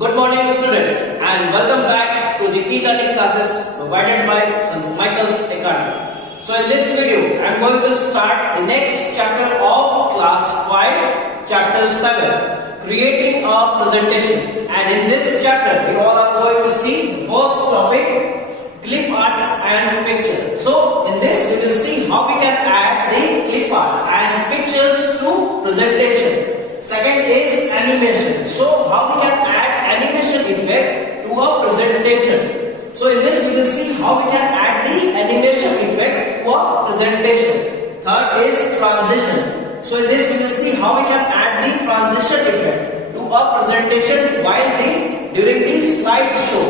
Good morning students and welcome back to the e-learning classes provided by St. Michael's Academy. So in this video I am going to start the next chapter of class 5, chapter 7, creating a presentation, and in this chapter we all are going to see the first topic, clip arts and picture. So in this we will see how we can add the clip art and pictures to presentation. Second is animation. So how we can add animation effect to a presentation. So in this we will see how we can add the animation effect to a presentation. Third is transition. So in this we will see how we can add the transition effect to a presentation during the slideshow.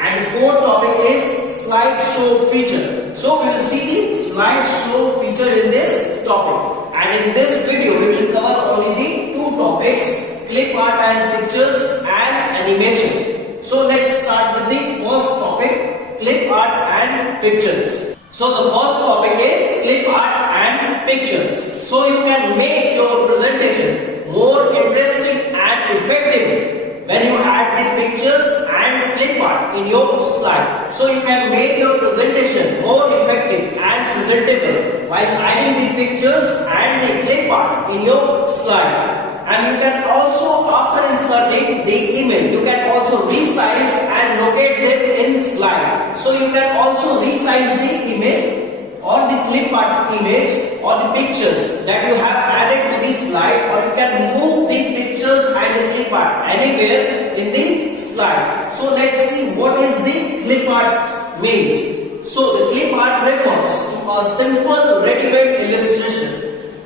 And fourth topic is slideshow feature. So we will see the slideshow feature in this topic. And in this video we will cover only the two topics, clip art and pictures and animation. So let's start with the first topic, clip art and pictures. So the first topic is clip art and pictures. So you can make your presentation more interesting and effective when you add the pictures and clip art in your slide. So you can make your presentation more effective and presentable while adding the pictures and the clip art in your slide. And you can also, after inserting the image, you can also resize and locate them in slide. So you can also resize the image or the clip art image or the pictures that you have added to the slide, or you can move the pictures and the clip art anywhere in the slide. So let's see what is the clip art means. So the clip art refers to a simple ready-made illustration,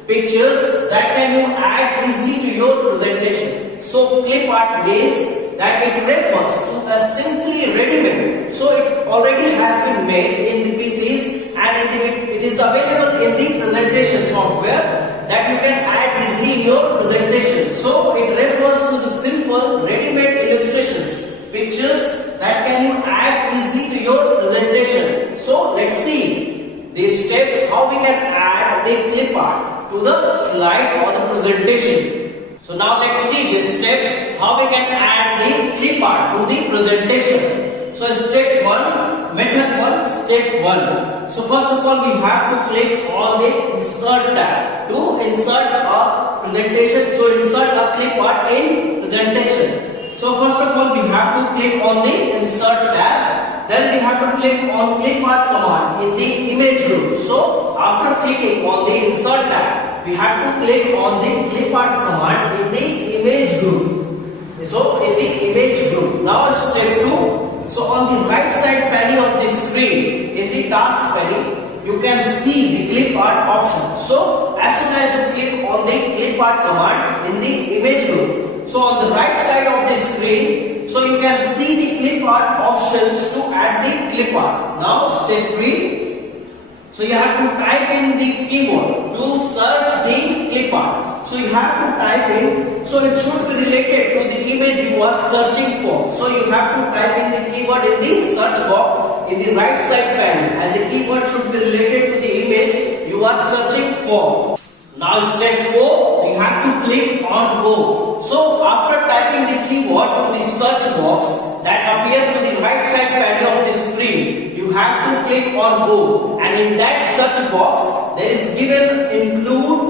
pictures that can you add easily to your presentation. So clip art means that it refers to a simply ready-made. So it already has been made in the PCs and it is available in the presentation software that you can add easily in your presentation. So it refers to the simple ready-made illustrations, pictures that can you add easily to your presentation. So let's see the steps how we can add the clip art to the slide or the presentation. So now let's see the steps how we can add the clip art to the presentation. So step 1, method 1, step 1. So first of all we have to click on the insert tab to insert a presentation. So insert a clip art in presentation. So first of all we have to click on the insert tab. Then we have to click on clip art command in the image group. So after clicking on the insert tab, we have to click on the clip art command in the image group. So in the image group. Now step 2. So on the right side panel of the screen, in the task panel, you can see the clip art option. So as soon as you click on the clip art command in the image group, so on the right side of the screen, so you can see the clip art options to add the clip art. Now step 3. So you have to type in the keyword to search the clip art. So you have to type in, so it should be related to the image you are searching for. So you have to type in the keyword in the search box in the right side panel, and the keyword should be related to the image you are searching for. Now step 4, you have to click on go. So after typing the keyword to the search box that appears to the right side panel of the screen, you have to click on go, and in that search box there is given include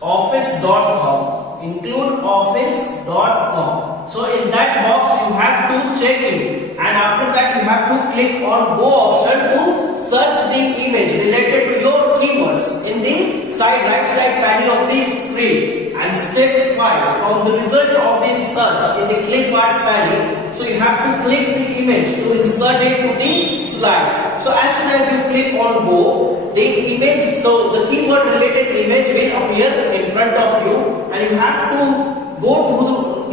office.com, include office.com. So in that box you have to check in, and after that you have to click on go option to search the image related to your keywords in the right side panel of the screen. And step 5, from the result of this search in the clip art panel, so you have to click the image to insert it to the slide. So as soon as you click on go, the image, so the keyword related image will appear in front of you, and you have to go through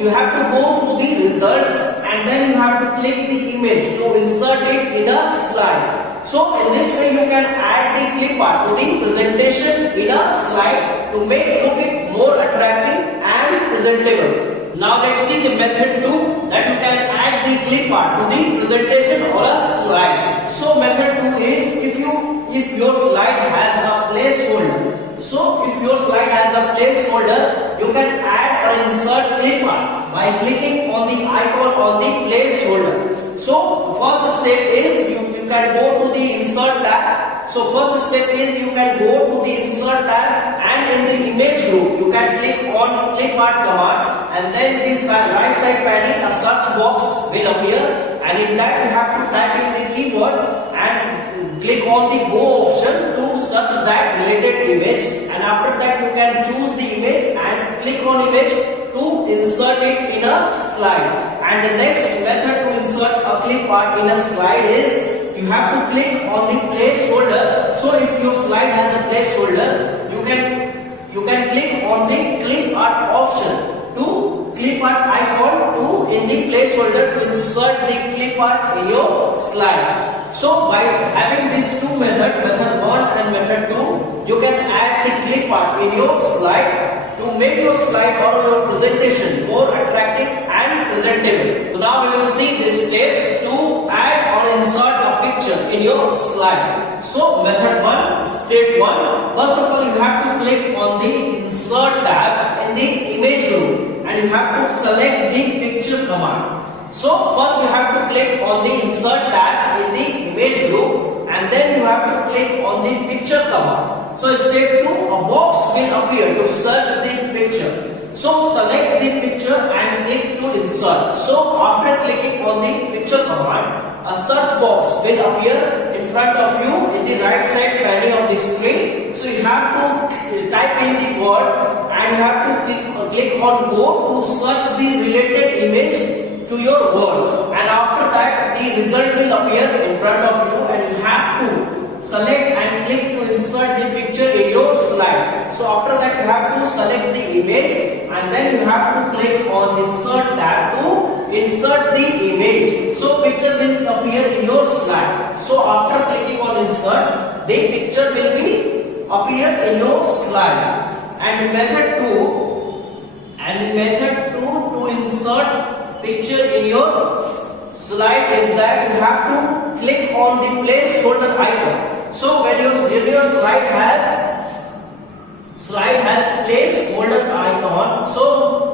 the results, and then you have to click the image to insert it in a slide. So in this way you can add the clip art to the presentation in a slide to look it more attractive and presentable. Now let's see the method 2, that you can add the clip art to the presentation or a slide. So method 2 is if your slide has a placeholder. So if your slide has a placeholder, you can add a or insert clip art by clicking on the icon on the placeholder. So first step is you can go to the insert tab. So first step is you can go to the insert tab and in the image group you can click on clip art command, and then this right side panel a search box will appear, and in that you have to type in the keyword and click on the go option to search that related image, and after that you can choose the image and click on image to insert it in a slide. And the next method to insert a clip art in a slide is you have to click on the placeholder. So if your slide has a placeholder, you can click on the clip art option to clip art icon to in the placeholder to insert the clip art in your slide. So by having these two methods, method 1 and method 2, you can add the clip art in your slide to make your slide or your presentation more attractive and presentable. So now we will see the steps to add or insert a picture in your slide. So method 1, step 1. First of all, you have to click on the insert tab in the image group and you have to select the picture command. So first you have to click on the insert tab in the image group and then you have to click on the picture command. So step 2, a box will appear to search the picture. So select the picture and click to insert. So after clicking on the picture command, a search box will appear in front of you in the right side panel of the screen. So you have to type in the word and you have to click on go to search the related image to your word, and after that the result will appear in front of you and you have to select and click to insert the picture in your slide. So after that you have to select the image and then you have to click on insert tab to insert the image. So picture will appear in your slide. So after clicking on insert, the picture will be appear in your slide. And in method 2 to insert picture in your slide is that you have to click on the placeholder icon. So when your slide has placeholder icon, so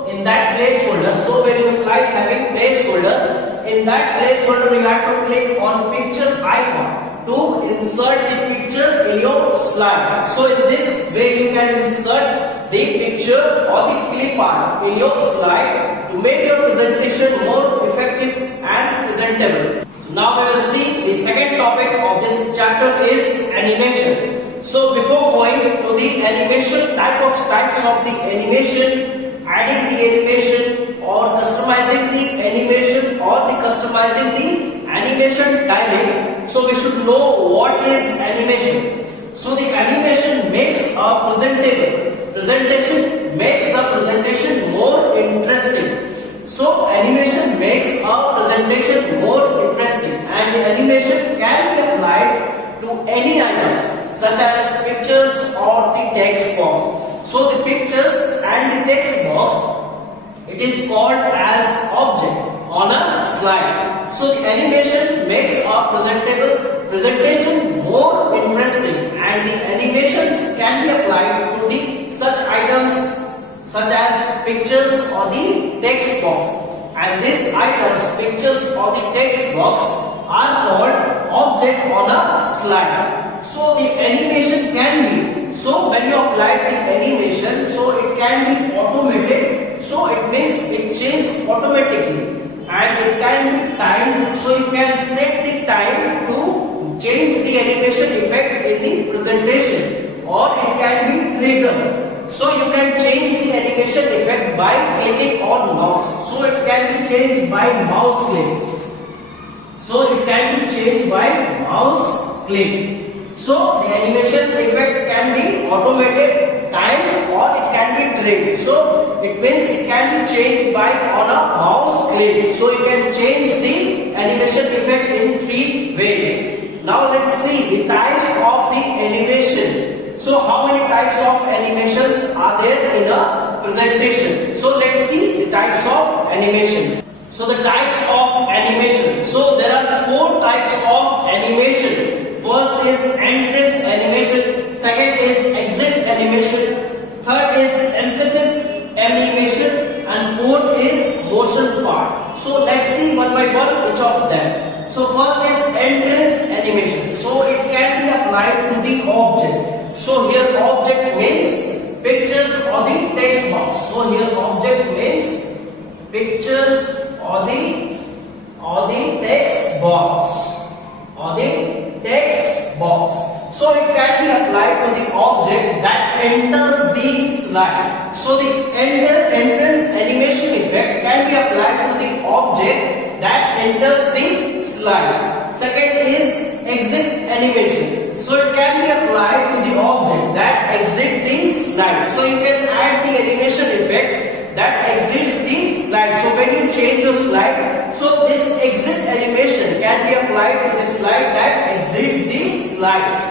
in that placeholder, so when your slide having placeholder, in that placeholder you have to click on picture icon to insert the picture in your slide. So in this way you can insert the picture or the clip art in your slide to make your presentation more effective and presentable. Now we will see the second topic of this chapter is animation. So before going to the animation types of the animation, adding the animation or customizing the animation or the customizing the animation timing, so we should know what is animation. So the animation makes a presentation makes the presentation more interesting. So animation makes a presentation more interesting, and the animation can be applied to any items such as pictures or the text box. So the pictures and the text box, it is called as object on a slide. So the animation makes a presentation more interesting, and the animations can be applied to the such items such as pictures or the text box. And these items, pictures or the text box, are called object on a slide. So the animation can be, so when you apply the animation, so it can be automated. So it means it changes automatically, and it can be timed. So you can set the time to change the animation effect in the presentation, or it can be triggered. So you can change the animation effect by clicking on mouse. So it can be changed by mouse click. So it can be changed by mouse click. So the animation effect can be automated, timed, or it can be triggered. So it means it can be changed by on a mouse click. So you can change the animation effect in 3 ways. Now let's see the types of the animations. So how many types of animations are there in a presentation? So let's see the types of animation. So the types of animation. So there are 4 types of animation. First is entrance animation, second is exit animation, third is emphasis animation, by one each of them. So first is entrance animation. So it can be applied to the object. So here object means pictures or the text box. So here object means pictures or the text box So it can be applied to the object that enters the slide. So the entrance animation effect can be applied to the object that enters the slide. Second is exit animation. So it can be applied to the object that exits the slide. So you can add the animation effect that exits the slide. So when you change your slide, so this exit animation can be applied to the slide that exits the slides.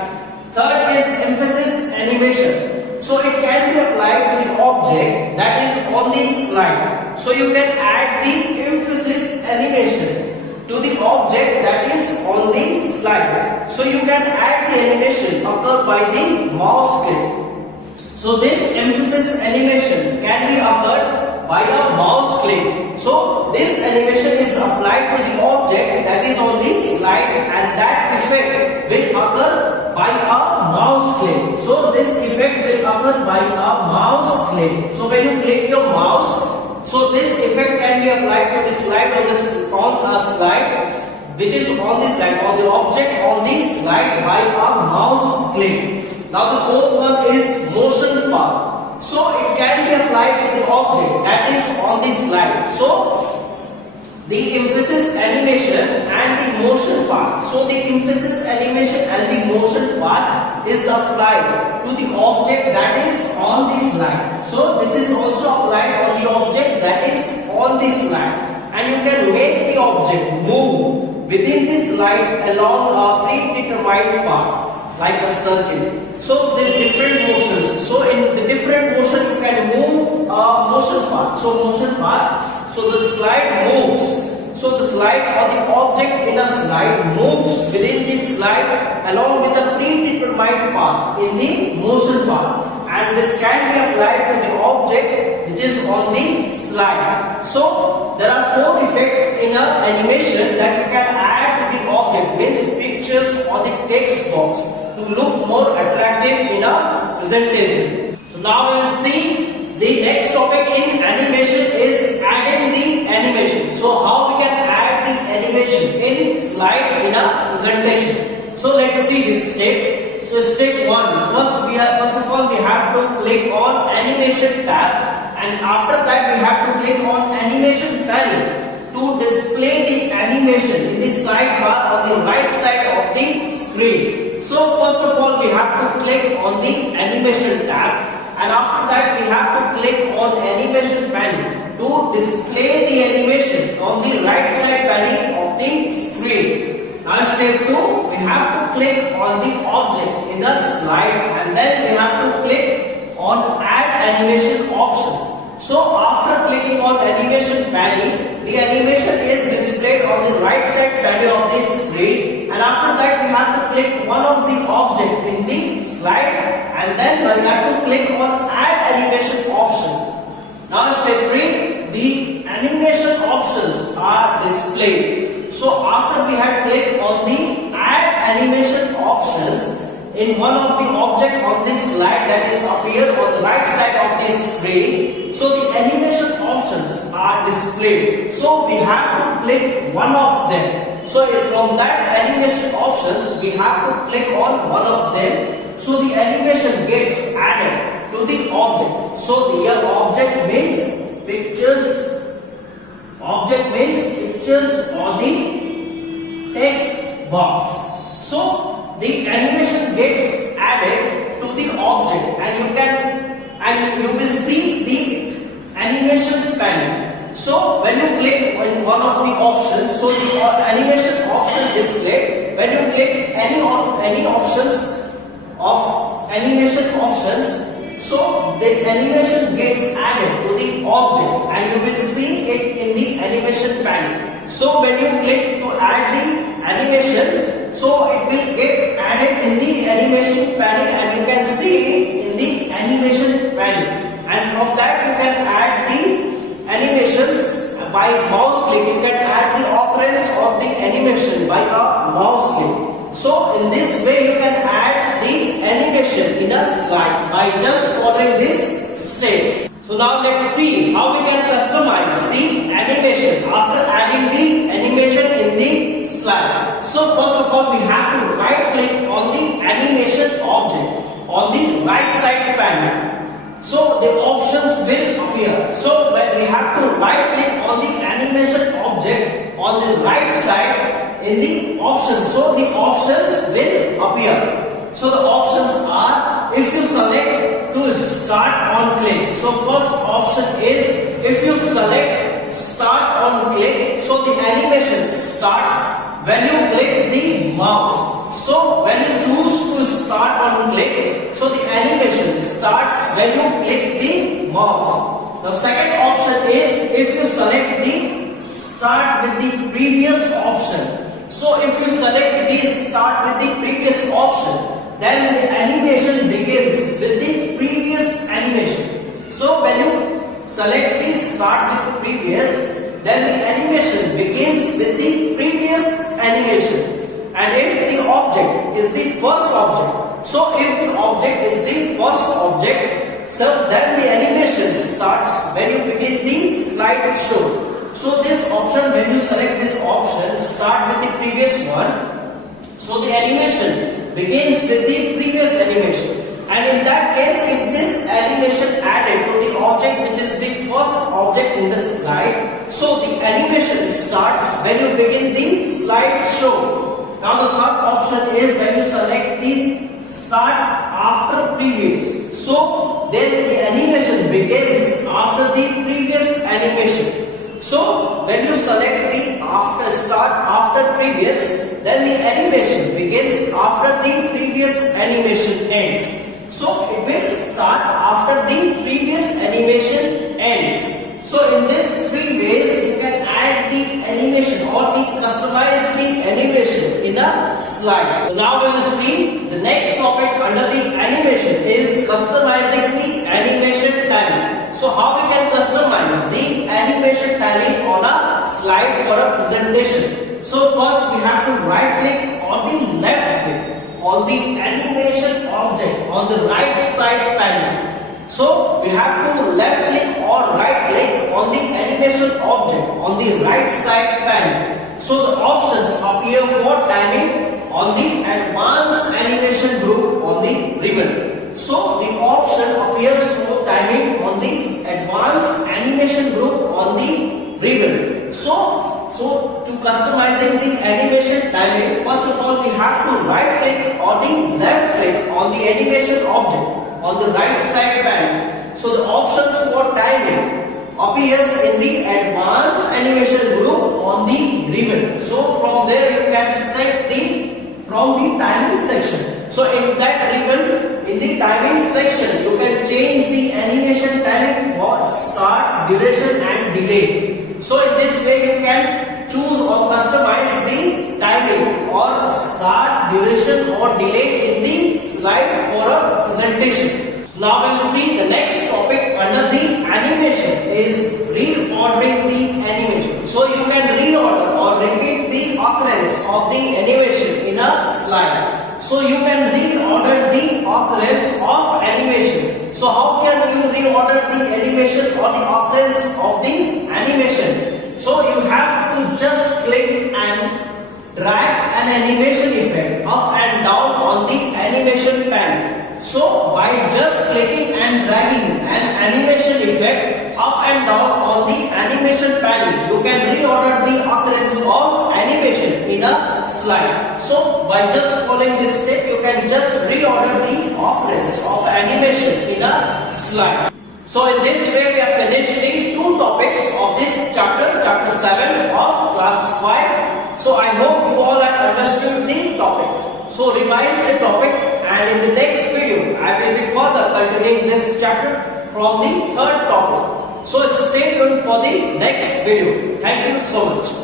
Third is emphasis animation. So it can be applied to the object that is on the slide. So you can add the emphasis animation to the object that is on the slide. So you can add the animation occur by the mouse click. So this emphasis animation can be occurred by a mouse click. So this animation is applied to the object that is on the slide, and that effect will occur by a mouse click. So this effect will occur by a mouse click. So when you click your mouse, so this effect can be applied to the slide on a slide which is on the slide, or the object on the slide by a mouse click. Now the fourth one is motion path. So it can be applied to the object that is on the slide. So the emphasis animation and the motion path. So the emphasis animation and the motion path is applied to the object that is on the slide. So this is also applied on the object that is on the slide, and you can make the object move within the slide along a predetermined path like a circle. So there are different motions. So in the different motion you can move a motion path. So motion path. So the slide moves. So the slide or the object in a slide moves within the slide along with a predetermined path in the motion path. And this can be applied to the object which is on the slide. So there are four effects in an animation that you can add to the object, means pictures or the text box, to look more attractive in a presentation. So now we will see the next topic in animation is adding the animation. So how we can add the animation in slide in a presentation. So let's see this step. So step 1, first of all we have to click on animation tab, and after that we have to click on animation panel to display the animation in the sidebar on the right side of the screen. So first of all we have to click on the animation tab, and after that we have to click on animation panel to display the animation on the right side panel of the screen. Now step 2, we have to click on the object in the slide, and then we have to click on add animation option. So after clicking on animation panel, the animation is displayed on the right side panel of the screen, and after that we have to click one of the object in the slide, and then we have to click on add animation option. Now step 3, the animation options are displayed. So after we have clicked on the add animation options in one of the object on this slide that is appear on the right side of the screen, so the animation options are displayed. So we have to click one of them. So from that animation options we have to click on one of them. So the animation gets added to the object. So the object means pictures. Object means pictures or the text box. So the animation gets added to the object, and you will see the animation spanning. So when you click on one of the options, so the animation option displayed. When you click any options of animation options, so the animation gets added to the object, and you will see it in the animation panel. So when you click to add the animations, so it will get added in the animation panel, and you can see it in the animation panel. And from that you can add the animations by mouse click. You can add the operator animation by a mouse click. So in this way you can add the animation in a slide by just following this steps. So now let's see how we can customize the animation after adding the animation in the slide. So first of all we have to right click on the animation object on the right side panel. So the options will appear. So when we have to right click on the animation object on the right side in the options. So the options will appear. So the options are, if you select to start on click. So first option is, if you select start on click, so the animation starts when you click the mouse. So when you choose to start on click, so the animation starts when you click the mouse. The second option is, if you select the start with the previous option. So if you select the start with the previous option, then the animation begins with the previous animation. So when you select the start with the previous, then the animation begins with the previous animation. And if the object is the first object, so if the object is the first object, so then the animation starts when you begin the slide show. So this option, when you select this option, start with the previous one, so the animation begins with the previous animation. And in that case, if this animation added to the object which is the first object in the slide, so the animation starts when you begin the slide show. Now the third option is when you select the start after previous. So then the animation begins after the previous animation. So when you select the start after previous, then the animation begins after the previous animation ends. So it will start after the previous animation ends. So in this three ways you can add the animation or customize the animation in a slide. So now we will see the next topic under the animation is customizing the animation timing. So how we can customize the animation timing on a slide for a presentation. So first we have to right click or the left click on the animation object on the right side panel. So we have to left click or right click on the animation object on the right side panel. So the options appear for timing on the advanced animation group on the ribbon. So the option appears for timing on the advanced animation group on the ribbon. So to customizing the animation timing, first of all we have to right click or the left click on the animation object on the right side panel. So the options for timing appears in the advanced animation group on the ribbon. So from there you can set from the timing section. So in that ribbon, in the timing section, you can change the animation timing for start, duration and delay. So in this way you can choose or customize the timing or start, duration or delay in the slide for a presentation. Now we will see the next topic under the animation is reordering the animation. So you can reorder or repeat the occurrence of the animation in a slide. So you can reorder the occurrence of animation. So how can you reorder the animation or the occurrence of the animation? So you have to just click and drag an animation effect up and down on the animation panel. So by just clicking and dragging an animation effect up and down on the animation panel, you can reorder the occurrence of animation in a slide. So by just following this step, you can just reorder the occurrence of animation in a slide. So in this way we have finished the two topics of this chapter, chapter 7 of class 5. So I hope you all have understood the topics. So revise the topic, and in the next video I will be further continuing this chapter from the third topic. So stay tuned for the next video. Thank you so much.